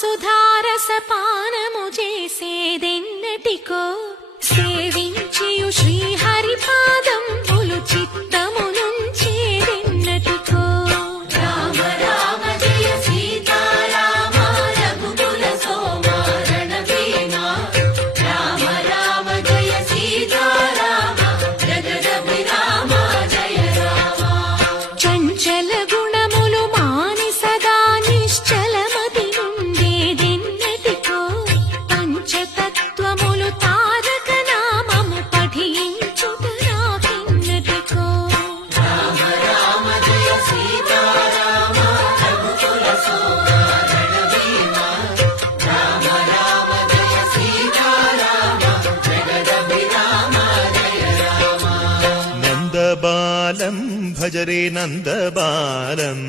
సుధారసపానము చేసేదెన్నటికో సేవించియు శ్రీహరిపాదంబులు చిత్తమునుంచేదెన్నటికో రామ రామ జయ సీతారామ రఘుకుల సోమ రణభీమ రామ రామ జయ సీతారామ జగదభిరామ జయ రామ చంచల గుణములు మాని సదా నిశ్చలమతి నుండేదెన్నటికో పంచతత్వములు తారక నామము పఠించుట నాకెన్నటికో రామ రామ జయ సీతారామ రఘుకుల సోమ రణభీమ రామ రామ జయ సీతారామ జగదభిరామ జయ రామ నందబాలం భజరే నందబాలం